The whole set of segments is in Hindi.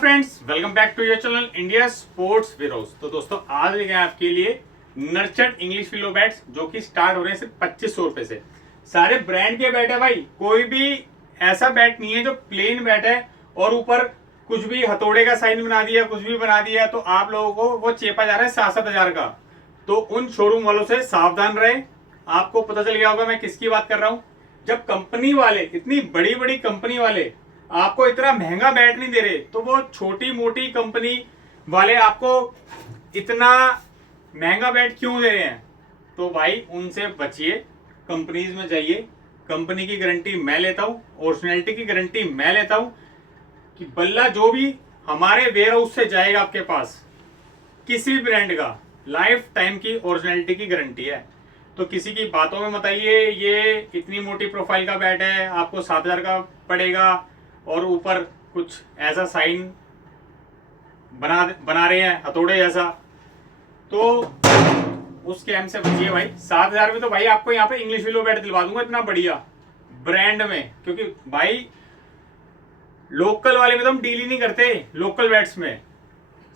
Friends, welcome back to your channel India sports वीरोज। तो दोस्तों आज लेके आए आपके लिए नर्चर्ड इंग्लिश पिलो बैट्स जो कि स्टार्ट हो रहे हैं सिर्फ 2500 रुपए से। सारे ब्रांड के बैट है भाई, कोई भी ऐसा बैट नहीं है जो प्लेन बैट है और ऊपर कुछ भी हथौड़े का साइन बना दिया, कुछ भी बना दिया तो आप लोगों को वो चेपा जा रहा है 7,000 का। तो उन शोरूम वालों से सावधान रहे। आपको पता चल गया होगा मैं किसकी बात कर रहा हूं। जब कंपनी वाले, इतनी बड़ी बड़ी कंपनी वाले आपको इतना महंगा बैट नहीं दे रहे तो वो छोटी मोटी कंपनी वाले आपको इतना महंगा बैट क्यों दे रहे हैं? तो भाई उनसे बचिए, कंपनीज में जाइए। कंपनी की गारंटी मैं लेता हूं, ओरिजिनलिटी की गारंटी मैं लेता हूं कि बल्ला जो भी हमारे वेयर हाउस से जाएगा आपके पास किसी भी ब्रांड का लाइफ टाइम की ओरिजिनलिटी की गारंटी है। तो किसी की बातों में मत आइए ये इतनी मोटी प्रोफाइल का बैट है आपको 7,000 का पड़ेगा और ऊपर कुछ ऐसा साइन बना रहे हैं हथौड़े जैसा, तो उस स्कैम से बचिए भाई। 7,000 में तो भाई आपको यहाँ पे इंग्लिश पिलो बैट दिलवा दूंगा इतना बढ़िया ब्रांड में, क्योंकि भाई लोकल वाले में तो हम डील ही नहीं करते। लोकल बैट्स में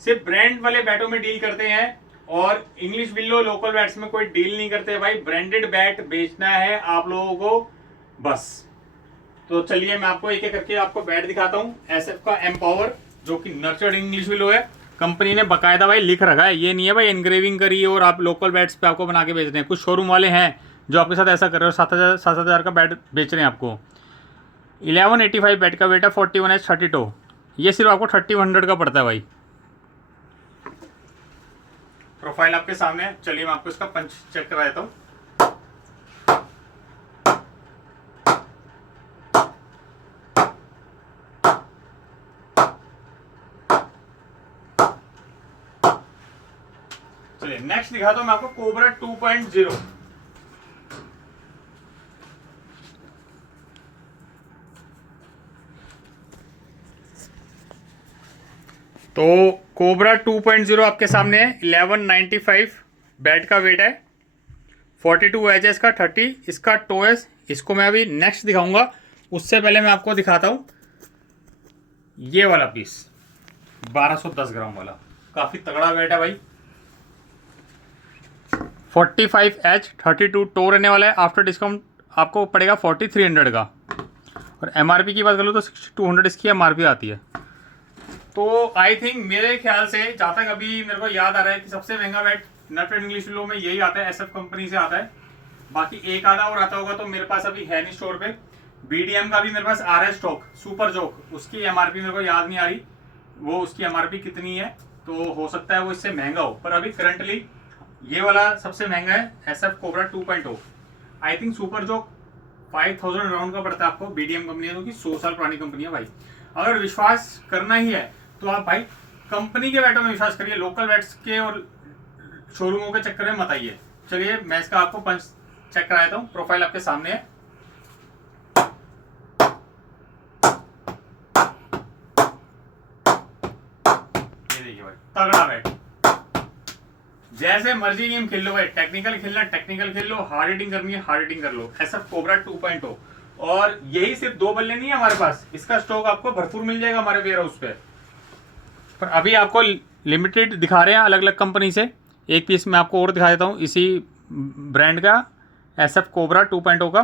सिर्फ ब्रांड वाले बैटों में डील करते हैं और इंग्लिश पिलो लोकल बैट्स में कोई डील नहीं करते भाई। ब्रांडेड बैट बेचना है आप लोगों को बस। तो चलिए मैं आपको एक एक करके आपको बैट दिखाता हूँ। एसएफ का एम्पावर जो कि नर्चर्ड इंग्लिश पिलो है, कंपनी ने बकायदा भाई लिख रखा है, ये नहीं है भाई एनग्रेविंग करी है और आप लोकल बैट्स पे आपको बना के बेच रहे हैं। कुछ शोरूम वाले हैं जो आपके साथ ऐसा कर रहे हो, 7,000 का बैट बेच रहे हैं आपको। 1185 बैट का वेट है, 41H32, ये सिर्फ आपको 3100 का पड़ता है भाई। प्रोफाइल आपके सामने है, चलिए मैं आपको इसका पंच चेक करा देता हूँ। चलिए नेक्स्ट दिखाता हूं मैं आपको कोबरा 2.0। तो कोबरा 2.0 आपके सामने है, 1195 बैट का वेट है, 42 एच है इसका, 30 इसका टो है। इसको मैं अभी नेक्स्ट दिखाऊंगा, उससे पहले मैं आपको दिखाता हूं ये वाला पीस 1210 ग्राम वाला, काफी तगड़ा बैट है भाई। 45H32 टो रहने वाला है। आफ्टर डिस्काउंट आपको पड़ेगा 4300 का और एमआरपी की बात कर लो तो 6200 इसकी एमआरपी आती है। तो आई थिंक मेरे ख्याल से जहाँ तक अभी मेरे को याद आ रहा है कि सबसे महंगा बैट नर्चर्ड इंग्लिश पिलो में यही आता है, एसएफ कंपनी से आता है। बाकी एक आधा और आता होगा तो मेरे पास अभी है नहीं स्टोर पे। बीडीएम का भी मेरे पास आ रहा है स्टॉक, सुपर जोक, उसकी एमआरपी मेरे को याद नहीं आ रही वो उसकी एमआरपी कितनी है, तो हो सकता है वो इससे महंगा हो, पर अभी करंटली ये वाला सबसे महंगा है SF cobra 2.0। I think super जो 5000 राउंड का पड़ता है आपको। बीडीएम कंपनी है जो कि 100 साल पुरानी कंपनी है भाई। अगर विश्वास करना ही है तो आप भाई कंपनी के बैटों में विश्वास करिए, लोकल बैट्स के और शोरूमों के चक्कर में मत आइए। चलिए मैं इसका आपको पंच चेक करा देता हूँ। प्रोफाइल आपके सामने है, ये देखिए भाई तगड़ा बैट। जैसे मर्जी गेम खेल लो भाई, टेक्निकल खेलना टेक्निकल खेल लो, हार्ड हिटिंग करनी है हार्ड हिटिंग कर लो। ऐसा कोबरा 2.0 और यही सिर्फ 2 बल्ले नहीं है हमारे पास, इसका स्टॉक आपको भरपूर मिल जाएगा हमारे वेयर हाउस पे। पर अभी आपको लिमिटेड दिखा रहे हैं अलग अलग कंपनी से। एक पीस मैं आपको और दिखा देता हूँ इसी ब्रांड का, एसएफ कोबरा 2.0 का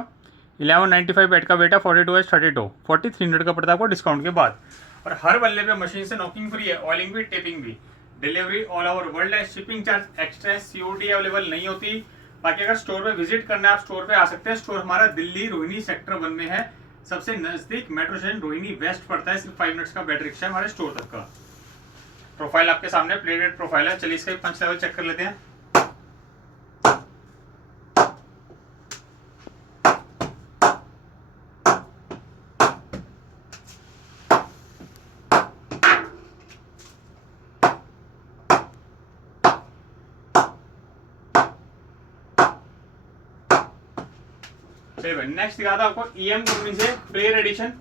1195 बैट का वेट है, 42H32, 4300 का पड़ता है आपको डिस्काउंट के बाद। और हर बल्ले पे मशीन से नॉकिंग फ्री है, ऑयलिंग भी टेपिंग भी, डिलीवरी ऑल ओवर वर्ल्ड है, शिपिंग चार्ज एक्स्ट्रा है, सीओडी अवेलेबल नहीं होती। बाकी अगर स्टोर पे विजिट करना है आप स्टोर पे आ सकते हैं। स्टोर हमारा दिल्ली रोहिणी सेक्टर 1 में है, सबसे नजदीक मेट्रो स्टेशन रोहिणी वेस्ट पड़ता है, सिर्फ 5 मिनट्स का बैटरी रिक्शा है हमारे स्टोर तक का। प्रोफाइल आपके सामने प्लेटेड प्रोफाइल है, चलिए इसका पंच लेवल चेक कर लेते हैं। चलिए भाई नेक्स्ट दिखाता हूं आपको ईएम कंपनी से प्लेयर एडिशन।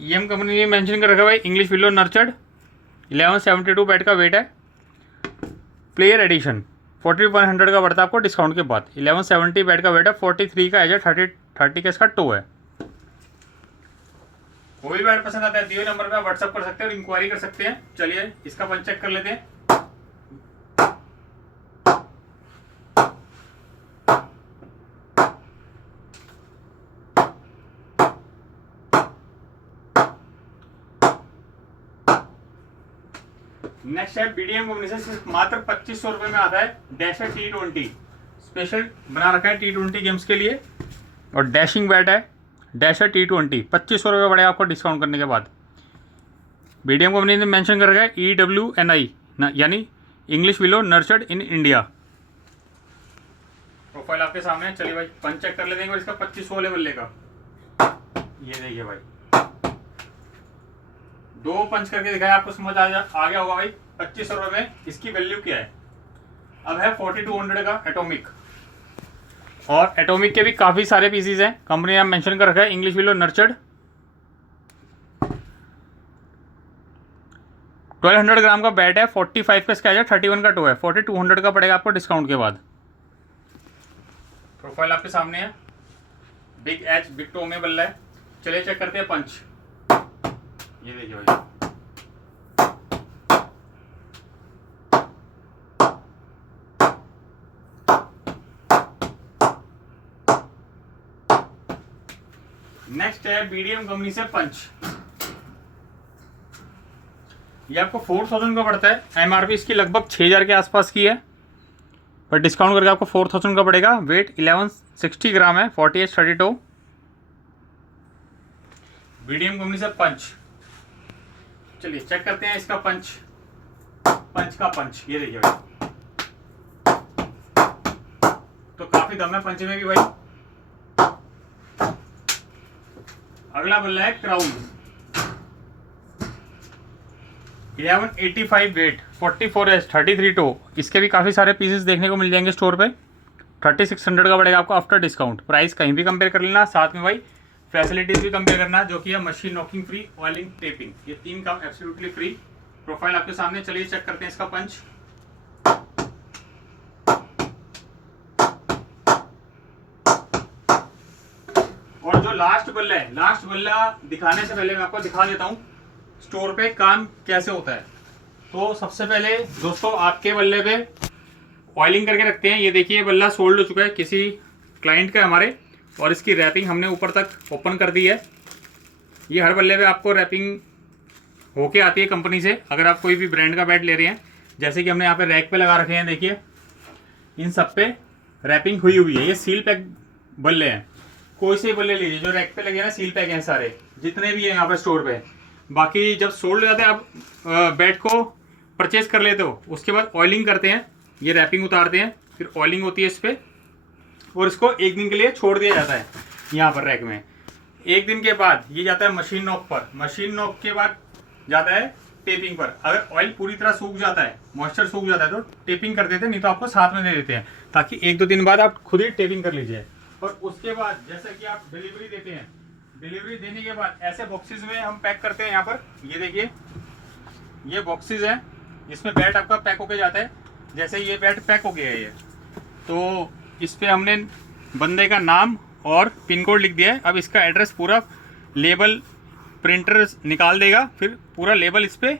ईएम कंपनी ने मेंशन कर रखा है भाई इंग्लिश पिलो नर्चर्ड, 1172 बैट का वेट है, प्लेयर एडिशन 4100 का पड़ता है आपको डिस्काउंट के बाद। 1170 बैट का वेट है, 43 का एज है, 30 का इसका टो है। कोई भी बैट पसंद आता है दिए नंबर पे व्हाट्सअप कर सकते हैं और इंक्वायरी कर सकते हैं। चलिए इसका पंच चेक कर लेते हैं। नेक्स्ट है बीडीएम कंपनी से सिर्फ मात्र 2500 रुपए में आता है डैशर T20 स्पेशल बना रखा है T20 गेम्स के लिए और डैशिंग बैट है डैशर T20 2500 रुपये पड़ेगा आपको डिस्काउंट करने के बाद। बीडीएम कंपनी ने मेंशन कर रखा है EWNI यानी English willow nurtured in India. Profile आपके सामने है। चलिए भाई पंच चेक कर लेते हैं इसका 2500 वाले बल्ले का। ये देखिए भाई 2 पंच करके दिखाया आपको समझ आ गया होगा भाई 2500 रुपये में इसकी वैल्यू क्या है। अब है 4200 का एटॉमिक और एटॉमिक के भी काफी सारे पीसीज हैं। कंपनी ने मेंशन कर रखा है इंग्लिश विलो नर्चर्ड 1200 ग्राम का बैट है 45 का स्केच है 31 का टो है 4200 का पड़ेगा आपको डिस्काउंट के बाद। प्रोफाइल आपके सामने है। बिग एच बिग टो में बल्ला है। चलिए चेक करते हैं पंच। ये देखिए भाई नेक्स्ट है बीडीएम कंपनी से पंच। ये आपको 4000 का पड़ता है। एमआरपी इसकी लगभग 6000 के आसपास की है पर डिस्काउंट करके आपको 4000 का पड़ेगा। वेट 1160 ग्राम है 4832। बीडीएम कंपनी से पंच। चलिए चेक करते हैं इसका पंच का पंच। ये देखिए भाई तो काफी दम है पंच में भी भाई। अगला बल्ला है क्राउन 1185 वेट 44 33 टो। इसके भी काफी सारे पीसेस देखने को मिल जाएंगे स्टोर पे। 3600 का पड़ेगा आपको आफ्टर डिस्काउंट। प्राइस कहीं भी कंपेयर कर लेना, साथ में भाई फैसिलिटीज भी कंपेयर करना जो कि है machine knocking free, oiling, tapping, ये 3 काम एब्सोल्युटली फ्री। प्रोफाइल आपके सामने। चलिए चेक करते हैं इसका पंच। और जो लास्ट बल्ला है, लास्ट बल्ला दिखाने से पहले मैं आपको दिखा देता हूं स्टोर पे काम कैसे होता है। तो सबसे पहले दोस्तों आपके बल्ले पे ऑयलिंग करके रखते हैं। ये देखिए बल्ला सोल्ड हो चुका है किसी क्लाइंट का हमारे और इसकी रैपिंग हमने ऊपर तक ओपन कर दी है। ये हर बल्ले पे आपको रैपिंग होके आती है कंपनी से। अगर आप कोई भी ब्रांड का बैट ले रहे हैं जैसे कि हमने यहाँ पे रैक पे लगा रखे हैं, देखिए इन सब पे रैपिंग हुई हुई है। ये सील पैक बल्ले हैं। कोई से बल्ले लीजिए जो रैक पे लगे ना, सील पैक हैं सारे जितने भी हैं यहाँ पे स्टोर पे। बाकी जब सोल्ड हो जाते हैं आप बैट को परचेज कर लेते हो, उसके बाद ऑयलिंग करते हैं, ये रैपिंग उतारते हैं, फिर ऑयलिंग होती है इस पर और इसको 1 दिन के लिए छोड़ दिया जाता है यहाँ पर रैक में। 1 दिन के बाद ये जाता है मशीन नॉक पर। मशीन नॉक के बाद जाता है टेपिंग पर। अगर ऑयल पूरी तरह सूख जाता है, मॉइस्चर सूख जाता है तो टेपिंग कर देते हैं, नहीं तो आपको साथ में दे देते हैं ताकि 1-2 दिन बाद आप खुद ही टेपिंग कर लीजिए। और उसके बाद जैसे कि आप डिलीवरी देते हैं, डिलीवरी देने के बाद ऐसे बॉक्सेस में हम पैक करते हैं। यहाँ पर ये देखिए ये बॉक्सेस हैं, इसमें बैट आपका पैक होके जाता है। जैसे ये बैट पैक हो गया है ये, तो इस पर हमने बंदे का नाम और पिन कोड लिख दिया है। अब इसका एड्रेस पूरा लेबल प्रिंटर निकाल देगा, फिर पूरा लेबल इस पर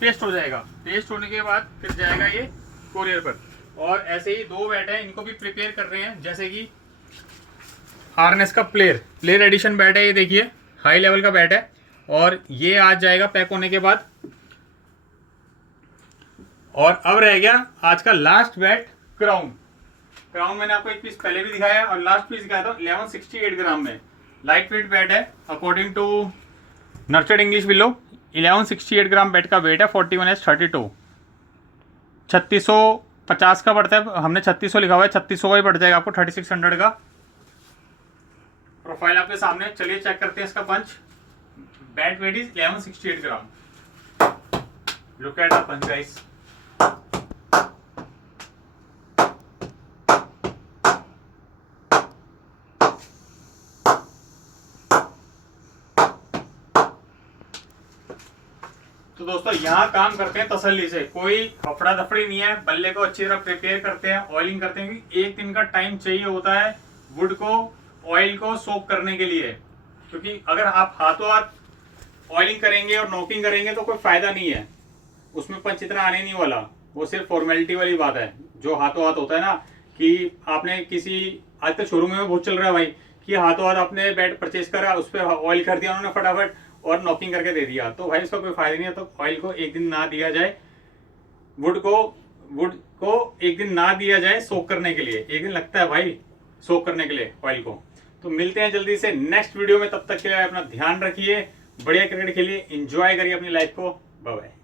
पेस्ट हो जाएगा। पेस्ट होने के बाद फिर जाएगा ये कोरियर पर। और ऐसे ही 2 बैट हैं, इनको भी प्रिपेयर कर रहे हैं। जैसे कि आरएनएस का प्लेयर एडिशन बैट है, ये देखिए हाई लेवल का बैट है और ये आज जाएगा पैक होने के बाद। और अब रह गया आज का लास्ट बैट क्राउन। क्राउन मैंने आपको एक पीस पहले भी दिखाया और लास्ट पीस दिखाया था 1168 ग्राम में। लाइट वेट बैट है according to nurtured English willow. 1168 gram bat का वेट है 41S32। 3650 का पड़ता है, हमने 3600 लिखा हुआ है, 3600 का ही पड़ जाएगा आपको 3600 का। प्रोफाइल आपके सामने। चलिए चेक करते हैं इसका punch. Bat weight is 1168 gram. Look at the punch guys. तो दोस्तों यहाँ काम करते हैं तसल्ली से, कोई हफड़ा दफड़ी नहीं है। बल्ले को अच्छी तरह प्रिपेयर करते हैं, ऑयलिंग करते हैं। 1 दिन का टाइम चाहिए होता है वुड को, ऑयल को सोक करने के लिए, क्योंकि अगर आप हाथों हाथ ऑयलिंग करेंगे और नॉकिंग करेंगे तो कोई फायदा नहीं है, उसमें पंच इतना आने नहीं वाला। वो सिर्फ फॉर्मेलिटी वाली बात है। जो हाथों हाथ होता है ना कि आपने किसी, आज तक शोरूम में बहुत चल रहा है भाई कि हाथों हाथ आपने बैट परचेज करा, उस पर ऑयल कर दिया उन्होंने फटाफट और नॉकिंग करके दे दिया, तो भाई उसका कोई फायदा नहीं है। तो ऑयल को एक दिन ना दिया जाए, वुड को एक दिन ना दिया जाए सोक करने के लिए। एक दिन लगता है भाई सोक करने के लिए ऑयल को। तो मिलते हैं जल्दी से नेक्स्ट वीडियो में, तब तक के लिए अपना ध्यान रखिए, बढ़िया क्रिकेट खेलिए, एंजॉय करिए अपनी लाइफ को। Bye bye.